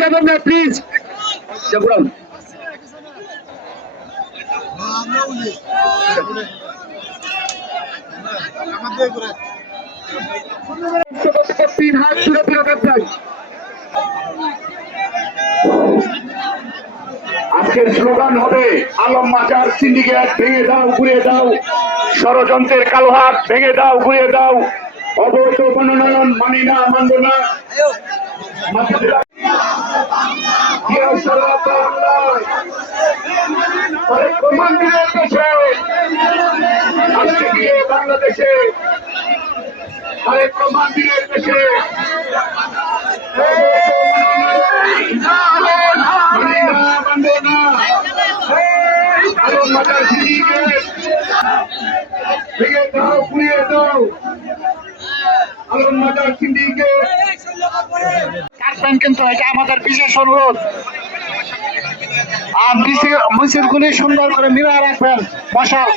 যাবেন না প্লিজ যাবুরাম তিন হাত তুলে রাখবেন আজকের স্লোগান হবে আলম মাজার সিন্ডিকেট ভেঙে দাও ঘুরিয়ে দাও। ষড়যন্ত্রের কালো হাত ভেঙে দাও ঘুরিয়ে দাও। অবৈধ মনোনয়ন মানি না মানব না। কিন্তু এটা আমাদের বিশেষ অনুরোধ। আর মিছিল মিছিলগুলি সুন্দর করে মিলা রাখবেন। মশাল